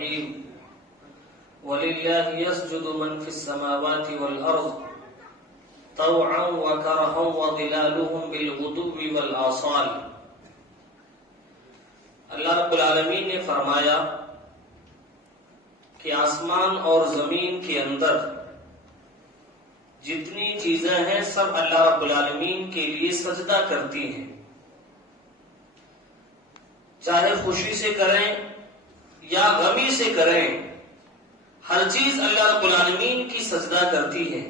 الرحيم ولله يسجد من في السماوات والأرض طوعا وكرها وظلالهم بالغدو والآصال۔ اللہ رب العالمین نے فرمایا کہ آسمان اور زمین کے اندر جتنی چیزیں ہیں سب اللہ رب العالمین کے لیے سجدہ کرتی ہیں، چاہے خوشی سے کریں یا غمی سے کریں، ہر چیز اللہ رب العالمین کی سجدہ کرتی ہے۔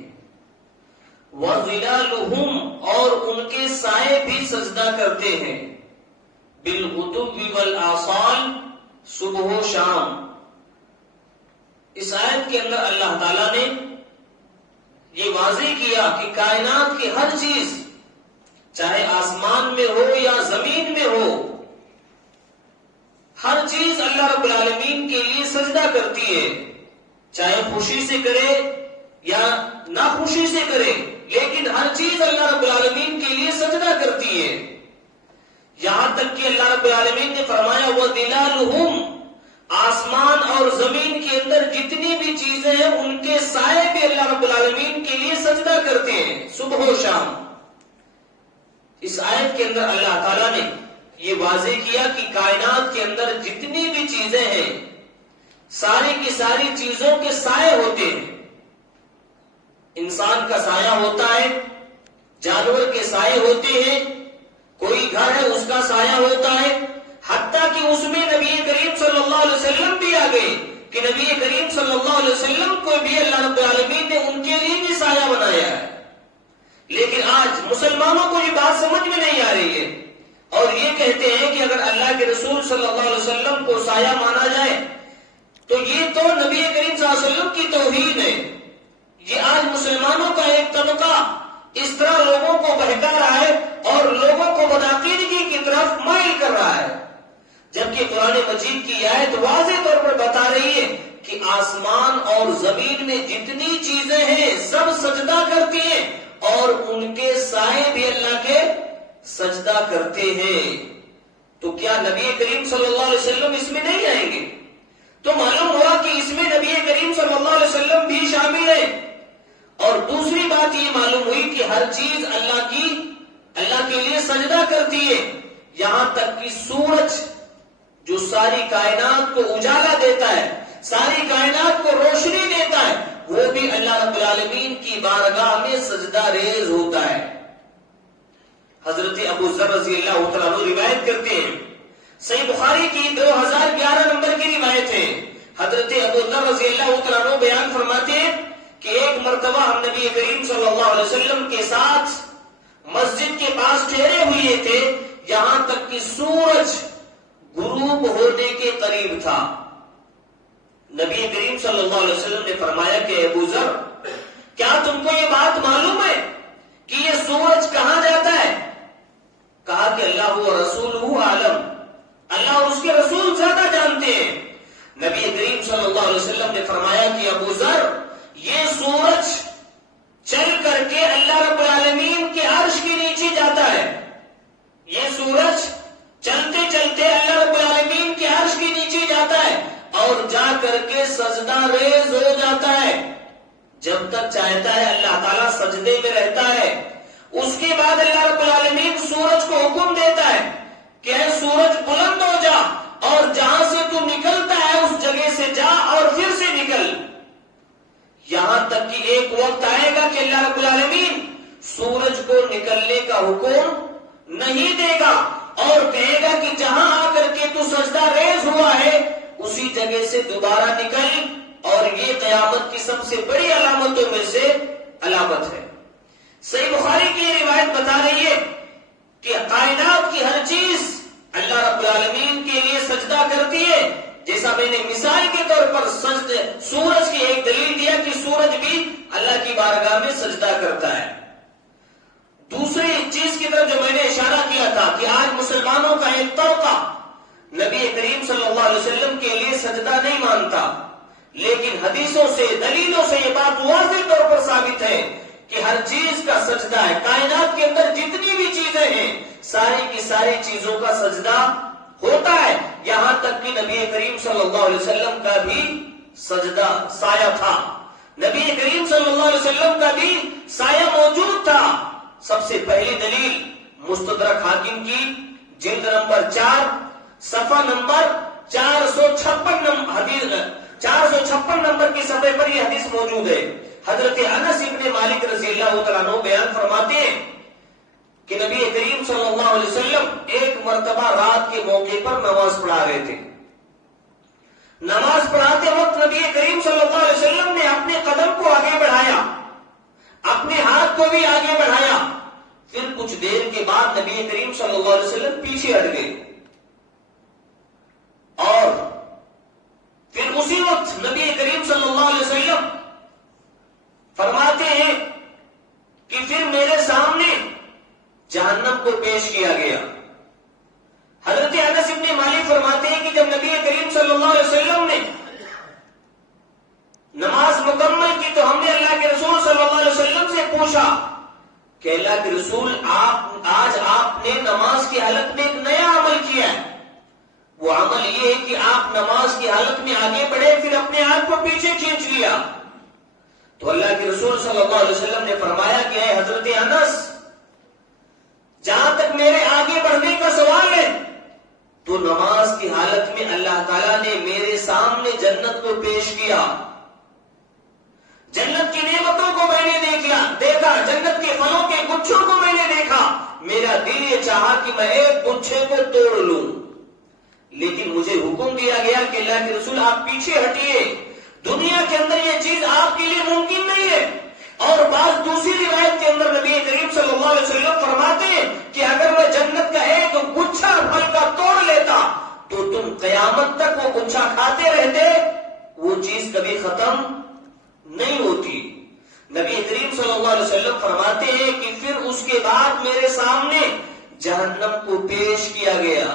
وَظِلَالُهُمْ اور ان کے سائے بھی سجدہ کرتے ہیں، بِالْغُدُوِّ وَالْآصَالِ صبح و شام۔ اس آیت کے اندر اللہ تعالیٰ نے یہ واضح کیا کہ کائنات کی ہر چیز، چاہے آسمان میں ہو یا زمین میں ہو، ہر چیز اللہ رب العالمین کے لیے سجدہ کرتی ہے، چاہے خوشی سے کرے یا ناخوشی سے کرے، لیکن ہر چیز اللہ رب العالمین کے لیے سجدہ کرتی ہے۔ یہاں تک کہ اللہ رب العالمین نے فرمایا وَظِلَالُهُمْ، آسمان اور زمین کے اندر جتنی بھی چیزیں ہیں ان کے سائے بھی اللہ رب العالمین کے لیے سجدہ کرتے ہیں صبح و شام۔ اس آیت کے اندر اللہ تعالیٰ نے یہ واضح کیا کہ کائنات کے اندر جتنی بھی چیزیں ہیں ساری کی ساری چیزوں کے سائے ہوتے ہیں۔ انسان کا سایہ ہوتا ہے، جانور کے سائے ہوتے ہیں، کوئی گھر ہے اس کا سایہ ہوتا ہے، حتیٰ کہ اس میں نبی کریم صلی اللہ علیہ وسلم بھی آ گئے کہ نبی کریم صلی اللہ علیہ وسلم کو بھی اللہ رب العالمین نے ان کے لیے بھی سایہ بنایا ہے۔ لیکن آج مسلمانوں کو یہ بات سمجھ میں نہیں آ رہی ہے، اور یہ کہتے ہیں کہ اگر اللہ کے رسول صلی اللہ علیہ وسلم کو سایہ مانا جائے تو یہ تو نبی کریم صلی اللہ علیہ وسلم کی توہین ہے۔ یہ آج مسلمانوں کا ایک طبقہ اس طرح لوگوں کو بہکا رہا ہے اور لوگوں کو بدعقیدگی کی طرف مائل کر رہا ہے، جبکہ قرآن مجید کی آیت واضح طور پر بتا رہی ہے کہ آسمان اور زمین میں جتنی چیزیں ہیں سب سجدہ کرتی ہیں اور ان کے سائے بھی اللہ کے سجدہ کرتے ہیں۔ تو کیا نبی کریم صلی اللہ علیہ وسلم اس میں نہیں آئیں گے؟ تو معلوم ہوا کہ اس میں نبی کریم صلی اللہ علیہ وسلم بھی شامل ہے۔ اور دوسری بات یہ معلوم ہوئی کہ ہر چیز اللہ کے لیے سجدہ کرتی ہے، یہاں تک کہ سورج جو ساری کائنات کو اجالا دیتا ہے، ساری کائنات کو روشنی دیتا ہے، وہ بھی اللہ رب العالمین کی بارگاہ میں سجدہ ریز ہوتا ہے۔ حضرت ابو ذر رضی اللہ تعالیٰ عنہ روایت کرتے ہیں، صحیح بخاری کی 2011 نمبر کی روایت ہے، حضرت ابو ذر رضی اللہ تعالیٰ عنہ بیان فرماتے ہیں کہ ایک مرتبہ ہم نبی کریم صلی اللہ علیہ وسلم کے ساتھ مسجد کے پاس ٹھہرے ہوئے تھے، یہاں تک کہ سورج غروب ہونے کے قریب تھا۔ نبی کریم صلی اللہ علیہ وسلم نے فرمایا کہ ابو ذر، کیا تم کو یہ بات معلوم ہے کہ یہ سورج کہاں جاتا ہے؟ کہا کہ اللہ و رسولہ عالم، اللہ اور اس کے رسول زیادہ جانتے ہیں۔ نبی کریم صلی اللہ علیہ وسلم نے فرمایا کہ ابو ذر، یہ سورج چل کر کے اللہ رب العالمین کے عرش کے نیچے جاتا ہے، یہ سورج چلتے چلتے اللہ رب العالمین کے عرش کے نیچے جاتا ہے اور جا کر کے سجدہ ریز ہو جاتا ہے۔ جب تک چاہتا ہے اللہ تعالیٰ سجدے میں رہتا ہے، اس کے بعد اللہ رب العالمین سورج کو حکم دیتا ہے کہ اے سورج بلند ہو جا، اور جہاں سے تو نکلتا ہے اس جگہ سے جا اور پھر سے نکل، یہاں تک کہ ایک وقت آئے گا کہ اللہ رب العالمین سورج کو نکلنے کا حکم نہیں دے گا اور کہے گا کہ جہاں آ کر کے تو سجدہ ریز ہوا ہے اسی جگہ سے دوبارہ نکل، اور یہ قیامت کی سب سے بڑی علامتوں میں سے علامت ہے۔ صحیح بخاری کی یہ روایت بتا رہی ہے کہ کائنات کی ہر چیز اللہ رب العالمین کے لیے سجدہ کرتی ہے، جیسا میں نے مثال کے طور پر سورج کی ایک دلیل دیا کہ سورج بھی اللہ کی بارگاہ میں سجدہ کرتا ہے۔ دوسری چیز کی طرف جو میں نے اشارہ کیا تھا کہ آج مسلمانوں کا ایک طبقہ نبی کریم صلی اللہ علیہ وسلم کے لیے سجدہ نہیں مانتا، لیکن حدیثوں سے دلیلوں سے یہ بات واضح طور پر ثابت ہے کہ ہر چیز کا سجدہ ہے۔ کائنات کے اندر جتنی بھی چیزیں ہیں ساری کی ساری چیزوں کا سجدہ ہوتا ہے، یہاں تک کہ نبی کریم صلی اللہ علیہ وسلم کا بھی سجدہ سایہ تھا، نبی کریم صلی اللہ علیہ وسلم کا بھی سایہ موجود تھا۔ سب سے پہلی دلیل مستدرک حاکم کی جلد نمبر 4 صفحہ نمبر 456 نمبر کی صفحے پر یہ حدیث موجود ہے۔ حضرت انس ابن مالک رضی اللہ تعالیٰ عنہ بیان فرماتے ہیں کہ نبی کریم صلی اللہ علیہ وسلم ایک مرتبہ رات کے موقع پر نماز پڑھا رہے تھے۔ نماز پڑھاتے وقت نبی کریم صلی اللہ علیہ وسلم نے اپنے قدم کو آگے بڑھایا، اپنے ہاتھ کو بھی آگے بڑھایا، پھر کچھ دیر کے بعد نبی کریم صلی اللہ علیہ وسلم پیچھے ہٹ گئے، اور پھر اسی وقت نبی کریم صلی اللہ علیہ وسلم فرماتے ہیں کہ پھر میرے سامنے جہنم کو پیش کیا گیا۔ حضرت انس ابن مالک فرماتے ہیں کہ جب نبی کریم صلی اللہ علیہ وسلم نے نماز مکمل کی تو ہم نے اللہ کے رسول صلی اللہ علیہ وسلم سے پوچھا کہ اللہ کے رسول آج آپ نے نماز کی حالت میں ایک نیا عمل کیا ہے، وہ عمل یہ ہے کہ آپ نماز کی حالت میں آگے بڑھے پھر اپنے ہاتھ کو پیچھے کھینچ لیا۔ تو اللہ کے رسول صلی اللہ علیہ وسلم نے فرمایا کہ اے حضرت انس، جہاں تک میرے آگے بڑھنے کا سوال ہے تو نماز کی حالت میں اللہ تعالیٰ نے میرے سامنے جنت کو پیش کیا، جنت کی نعمتوں کو میں نے دیکھا، جنت کے پھلوں کے گچھوں کو میں نے دیکھا، میرا دل یہ چاہا کہ میں ایک گچھے کو توڑ لوں، لیکن مجھے حکم دیا گیا کہ اللہ کے رسول آپ پیچھے ہٹیے، دنیا کے اندر یہ چیز آپ کے لیے ممکن نہیں ہے۔ اور بعض دوسری روایت کے اندر نبی کریم صلی اللہ علیہ وسلم فرماتے ہیں کہ اگر میں جنت کا ایک گچھا پھل کا توڑ لیتا تو تم قیامت تک وہ گچھا کھاتے رہتے، وہ چیز کبھی ختم نہیں ہوتی۔ نبی کریم صلی اللہ علیہ وسلم فرماتے ہیں کہ پھر اس کے بعد میرے سامنے جہنم کو پیش کیا گیا،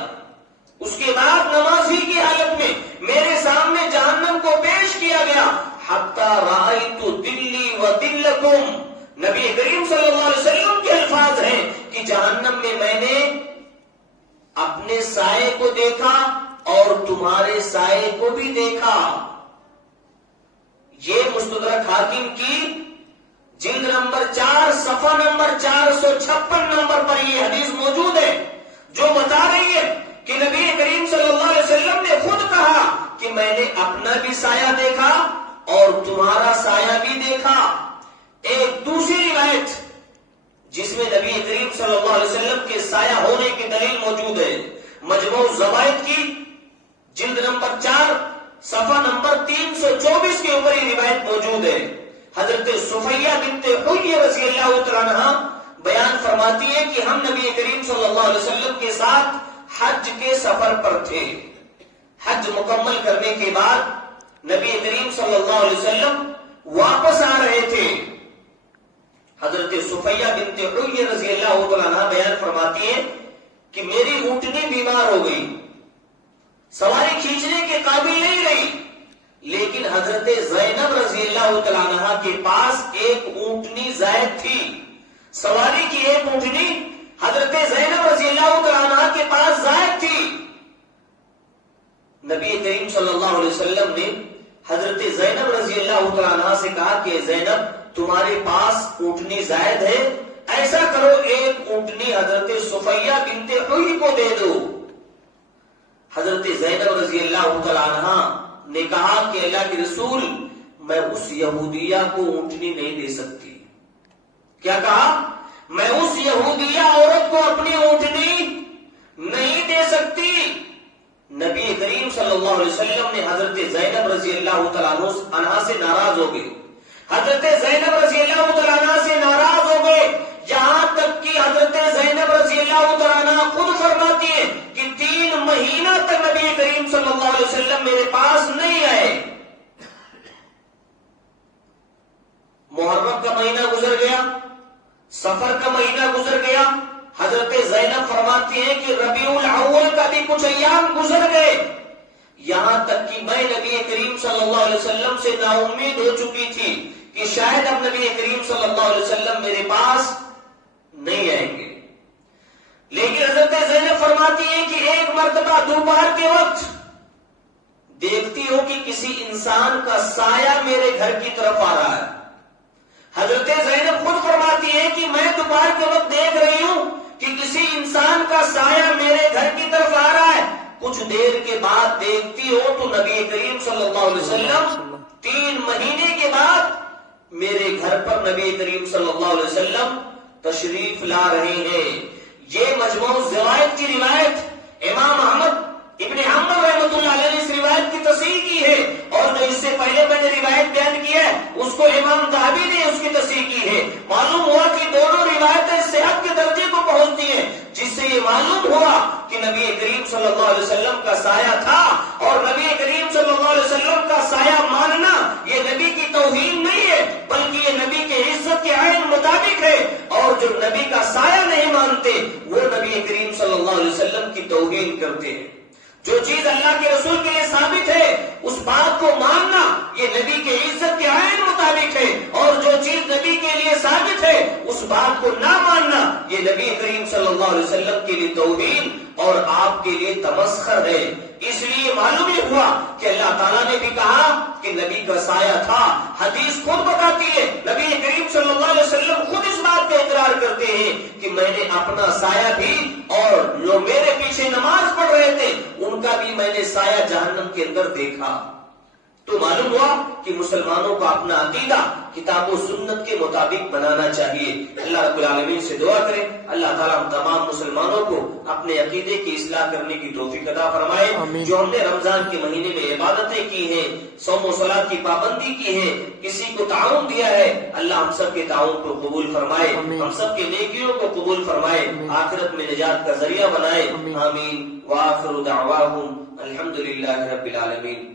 اس کے بعد نمازی کی حالت میں میرے سامنے جہنم کو پیش کیا گیا، حتی رأیت دلی و دلکم، نبی کریم صلی اللہ علیہ وسلم کے الفاظ ہیں کہ جہنم میں میں نے اپنے سائے کو دیکھا اور تمہارے سائے کو بھی دیکھا۔ یہ مستدرک حاکم کی جلد نمبر 4 صفحہ نمبر 456 نمبر پر یہ حدیث موجود ہے، جو بتا رہی ہے کہ نبی کریم صلی اللہ علیہ وسلم نے خود کہا کہ میں نے اپنا بھی سایہ دیکھا اور تمہارا سایہ بھی دیکھا۔ ایک دوسری روایت جس میں نبی کریم صلی اللہ علیہ وسلم کے سایہ ہونے کی دلیل موجود ہے، مجموع الزوائد کی جلد نمبر 4 صفحہ نمبر 324 کے اوپر یہ روایت موجود ہے۔ حضرت صفیہ بنت حیی رضی اللہ تعالیٰ عنہا بیان فرماتی ہے کہ ہم نبی کریم صلی اللہ علیہ وسلم کے ساتھ حج کے سفر پر تھے، حج مکمل کرنے کے بعد نبی کریم صلی اللہ علیہ وسلم واپس آ رہے تھے۔ حضرت صفیہ بنت حیی رضی اللہ تعالیٰ عنہ بیان فرماتی ہے کہ میری اونٹنی بیمار ہو گئی، سواری کھینچنے کے قابل نہیں رہی، لیکن حضرت زینب رضی اللہ تعالیٰ عنہ کے پاس ایک اونٹنی زائد تھی، سواری کی ایک اونٹنی حضرت زینب رضی اللہ تعالیٰ عنہ کے پاس زائد تھی۔ نبی کریم صلی اللہ علیہ وسلم نے حضرت زینب رضی اللہ تعالیٰ عنہ سے کہا کہ زینب تمہارے پاس اونٹنی زائد ہے، ایسا کرو ایک اونٹنی حضرت صفیہ بنت حیی کو دے دو۔ حضرت زینب رضی اللہ تعالیٰ عنہ نے کہا کہ اللہ کے رسول میں اس یہودیہ کو اونٹنی نہیں دے سکتی۔ کیا کہا؟ میں اس یہودیہ عورت کو اپنی اونٹنی نہیں دے سکتی۔ نبی کریم صلی اللہ علیہ وسلم نے حضرت زینب رضی اللہ تعالیٰ عنہ سے ناراض ہو گئے، حضرت زینب رضی اللہ تعالیٰ عنہ سے ناراض ہو گئے، یہاں تک کہ حضرت زینب رضی اللہ تعالیٰ عنہ خود فرماتی ہے کہ 3 مہینہ تک نبی کریم صلی اللہ علیہ وسلم میرے پاس نہیں آئے۔ محرم کا مہینہ گزر گیا، سفر کا مہینہ گزر گیا، حضرت زینب فرماتی ہیں کہ ربیع الاول کا بھی کچھ ایام گزر گئے، یہاں تک کہ میں نبی کریم صلی اللہ علیہ وسلم سے نا امید ہو چکی تھی کہ شاید اب نبی کریم صلی اللہ علیہ وسلم میرے پاس نہیں آئیں گے۔ لیکن حضرت زینب فرماتی ہیں کہ ایک مرتبہ دوپہر کے وقت دیکھتی ہو کہ کسی انسان کا سایہ میرے گھر کی طرف آ رہا ہے. حضرت زینب خود فرماتی ہے کہ میں دوپہر کے وقت دیکھ رہی ہوں کہ کسی انسان کا سایہ میرے گھر کی طرف آ رہا ہے. کچھ دیر کے بعد دیکھتی ہو تو نبی کریم صلی اللہ علیہ وسلم 3 مہینے کے بعد میرے گھر پر نبی کریم صلی اللہ علیہ وسلم تشریف لا رہے ہیں. یہ مجموع الزوائد کی روایت امام احمد ابن حنبل رحمۃ اللہ علیہ نے اس روایت کی تصحیح کی ہے، اور جو اس سے پہلے میں نے روایت بیان کی ہے اس کو امام ذہبی نے اس کی تصحیح کی ہے. معلوم ہوا کہ دونوں روایتیں صحت کے درجے کو پہنچتی ہیں، جس سے یہ معلوم ہوا کہ نبی کریم صلی اللہ علیہ وسلم کا سایہ تھا. اور نبی کریم صلی اللہ علیہ وسلم کا سایہ ماننا یہ نبی کی توہین نہیں ہے، بلکہ یہ نبی کے عزت کے عین مطابق ہے. اور جو نبی کا سایہ نہیں مانتے وہ نبی کریم صلی اللہ علیہ وسلم کی توہین کرتے ہیں. جو چیز اللہ کے رسول کے لیے ثابت ہے اس بات کو ماننا یہ نبی کے عزت کے عین مطابق ہے، اور جو چیز نبی کے لیے ثابت ہے اس بات کو نہ ماننا یہ نبی کریم صلی اللہ علیہ وسلم کے لیے توہین اور آپ کے لیے تمسخر ہے. اس لیے معلوم ہی ہوا کہ اللہ تعالیٰ نے بھی کہا کہ نبی کا سایہ تھا. حدیث خود بتاتی ہے، نبی کریم صلی اللہ علیہ وسلم خود اس بات کا اقرار کرتے ہیں کہ میں نے اپنا سایہ بھی اور جو میرے پیچھے نماز پڑھ رہے تھے ان کا بھی میں نے سایہ جہنم کے اندر دیکھا. تو معلوم ہوا کہ مسلمانوں کا اپنا عقیدہ کتاب و سنت کے مطابق بنانا چاہیے. اللہ رب العالمین سے دعا کریں اللہ تعالیٰ ہم تمام مسلمانوں کو اپنے عقیدے کی اصلاح کرنے کی توفیق عطا فرمائے. جو ہم نے رمضان کے مہینے میں عبادتیں کی ہیں، صوم و صلاۃ کی پابندی کی ہے، کسی کو تعاون دیا ہے، اللہ ہم سب کے تعاون کو قبول فرمائے، ہم سب کے نیکیوں کو قبول فرمائے، آخرت میں نجات کا ذریعہ بنائے. آمین. وآخر دعواہم الحمدللہ رب العالمین.